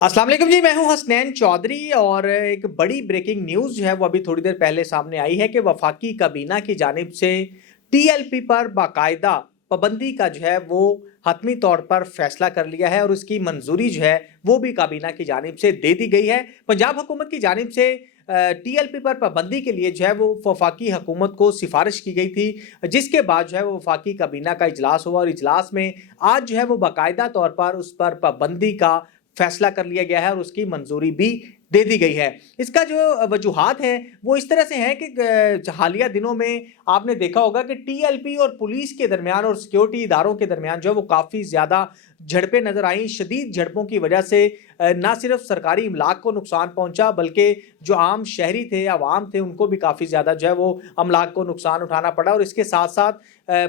अस्सलाम वालेकुम जी, मैं हूं हसनैन चौधरी और एक बड़ी ब्रेकिंग न्यूज़ जो है वो अभी थोड़ी देर पहले सामने आई है कि वफाकी काबीना की जानिब से टीएलपी पर बाकायदा पाबंदी का जो है वो हतमी तौर पर फैसला कर लिया है और उसकी मंजूरी जो है वो भी काबीना की जानिब से दे दी गई है। पंजाब हुकूमत की जानिब से टीएलपी पर पाबंदी के लिए जो है वो वफाकी हुकूमत को सिफारिश की गई थी, जिसके बाद जो है वो वफाकी काबीना का इजलास हुआ और इजलास में आज जो है वो बाकायदा तौर पर उस पर पाबंदी का फैसला कर लिया गया है और उसकी मंजूरी भी दे दी गई है। इसका जो वजूहात है वो इस तरह से है कि हालिया दिनों में आपने देखा होगा कि टीएलपी और पुलिस के दरमियान और सिक्योरिटी इदारों के दरमियान जो है वो काफ़ी ज़्यादा झड़पें नज़र आई। शदीद झड़पों की वजह से ना सिर्फ सरकारी इमलाक को नुकसान पहुंचा बल्कि जो आम शहरी थे, आवाम थे, उनको भी काफ़ी ज़्यादा जो है वो अमलाक को नुकसान उठाना पड़ा और इसके साथ साथ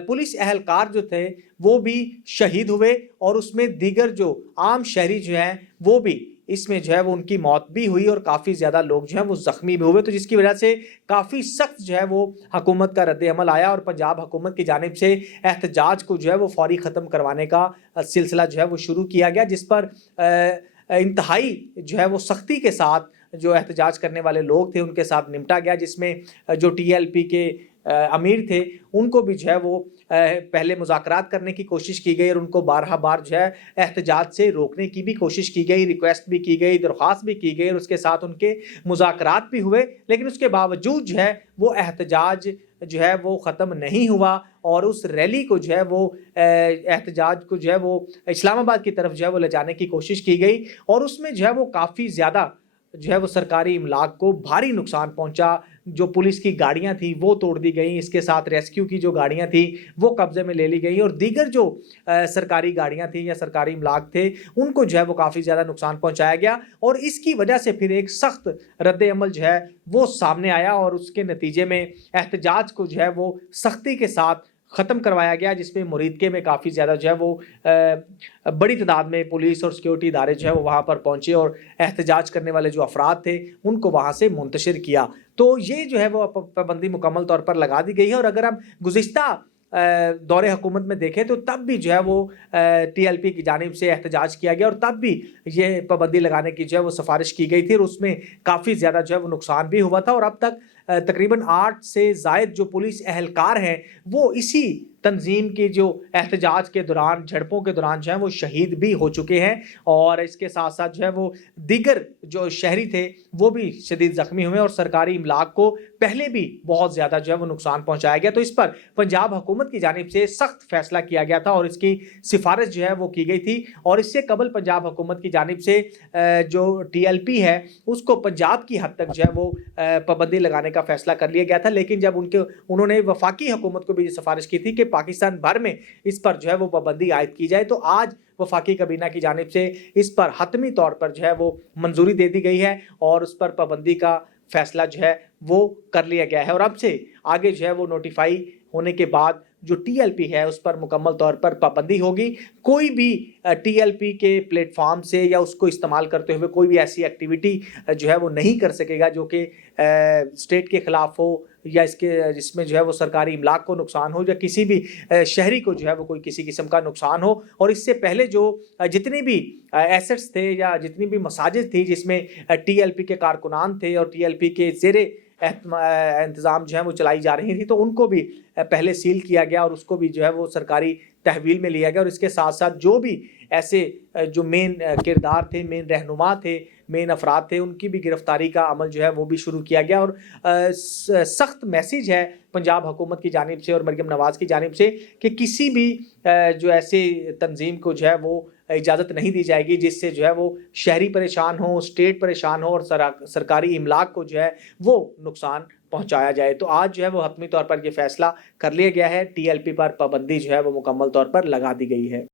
पुलिस एहलकार जो थे वो भी शहीद हुए और उसमें दीगर जो आम शहरी जो हैं वो भी इसमें जो है वो उनकी मौत भी हुई और काफ़ी ज़्यादा लोग जो हैं वो ज़ख्मी भी हुए। तो जिसकी वजह से काफ़ी सख्त जो है वो हुकूमत का रद्द अमल आया और पंजाब हुकूमत की जानिब से एहतजाज को जो है वो फौरी ख़त्म करवाने का सिलसिला जो है वो शुरू किया गया, जिस पर इंतहाई जो है वो सख्ती के साथ जो एहतजाज करने वाले लोग थे उनके साथ निपटा गया, जिसमें जो टीएलपी के अमीर थे उनको भी जो है वो पहले मुज़ाकरात करने की कोशिश की गई और उनको बारहा बार जो है एहतजाज से रोकने की भी कोशिश की गई, रिक्वेस्ट भी की गई, दरख्वास्त भी की गई और उसके साथ उनके मुज़ाकरात भी हुए, लेकिन उसके बावजूद जो है वो एहतजाज जो है वो ख़त्म नहीं हुआ और उस रैली को जो है वो एहतजाज को जो है वो इस्लामाबाद की तरफ जो है वो ले जाने की कोशिश की गई और उसमें जो है वो काफ़ी ज़्यादा जो है वो सरकारी इमलाक को भारी नुकसान पहुंचा। जो पुलिस की गाड़ियां थी वो तोड़ दी गई, इसके साथ रेस्क्यू की जो गाड़ियां थी वो कब्जे में ले ली गई और दीगर जो सरकारी गाड़ियां थी या सरकारी इमलाक थे उनको जो है वो काफ़ी ज़्यादा नुकसान पहुंचाया गया और इसकी वजह से फिर एक सख्त रद्द अमल जो है वो सामने आया और उसके नतीजे में एहतजाज को जो है वो सख्ती के साथ ख़त्म करवाया गया, जिसमें मुरीदके में काफ़ी ज़्यादा जो है वो बड़ी तादाद में पुलिस और सिक्योरिटी इदारे जो है वो वहाँ पर पहुँचे और एहतजाज करने वाले जो अफराद थे उनको वहाँ से मुंतशिर किया। तो ये जो है वो पाबंदी मुकम्मल तौर पर लगा दी गई है और अगर हम गुज़िश्ता दौरे हुकूमत में देखें तो तब भी जो है वो टीएलपी की जानिब से एहतजाज किया गया और तब भी ये पाबंदी लगाने की जो है वो सिफारिश की गई थी और उसमें काफ़ी ज़्यादा जो है वो नुकसान भी हुआ था और अब तक तकरीबन 8 से ज़ायद जो पुलिस एहलकार हैं वो इसी तंजीम के जो एहतजाज के दौरान, झड़पों के दौरान जो है वो शहीद भी हो चुके हैं और इसके साथ साथ जो है वो दीगर जो शहरी थे वो भी शदीद ज़ख्मी हुए और सरकारी इमलाक को पहले भी बहुत ज़्यादा जो है वो नुकसान पहुँचाया गया। तो इस पर पंजाब हुकूमत की जानिब से सख्त फैसला किया गया था और इसकी सिफारिश जो है वो की गई थी और इससे कबल पंजाब हुकूमत की जानिब से जो टीएलपी है उसको पंजाब की हद तक जो है वो पाबंदी लगाने का फैसला कर लिया गया था, लेकिन जब उन्होंने वफाकी हुकूमत को भी सिफारिश की थी कि पाकिस्तान भर में इस पर जो है वो पाबंदी आयद की जाए, तो आज वफाकी काबीना की जानिब से इस पर हतमी तौर पर जो है वो मंजूरी दे दी गई है और उस पर पाबंदी का फैसला जो है वो कर लिया गया है और अब से आगे जो है वो नोटिफाई होने के बाद जो टीएलपी है उस पर मुकम्मल तौर पर पाबंदी होगी। कोई भी टीएलपी के प्लेटफॉर्म से या उसको इस्तेमाल करते हुए कोई भी ऐसी एक्टिविटी जो है वो नहीं कर सकेगा जो कि स्टेट के ख़िलाफ़ हो या इसके जिसमें जो है वो सरकारी इमलाक को नुकसान हो या किसी भी शहरी को जो है वो कोई किसी किस्म का नुकसान हो। और इससे पहले जो जितने भी एसेट्स थे या जितनी भी मसाजिद थी जिसमें टीएलपी के कारकुनान थे और टीएलपी के ज़ेरे इंतज़ाम जो है वो चलाई जा रही थी तो उनको भी पहले सील किया गया और उसको भी जो है वो सरकारी तहवील में लिया गया और इसके साथ साथ जो भी ऐसे जो मेन किरदार थे, मेन रहनुमा थे, मेन अफराद थे, उनकी भी गिरफ्तारी का अमल जो है वो भी शुरू किया गया और सख्त मैसेज है पंजाब हुकूमत की जानिब से और मरियम नवाज़ की जानिब से कि किसी भी जो ऐसे तंजीम को जो है वो इजाज़त नहीं दी जाएगी जिससे जो है वो शहरी परेशान हो, स्टेट परेशान हो और सरकारी इमलाक को जो है वो नुकसान पहुंचाया जाए। तो आज जो है वो हतमी तौर पर ये फैसला कर लिया गया है, टीएलपी पर पाबंदी जो है वो मुकम्मल तौर पर लगा दी गई है।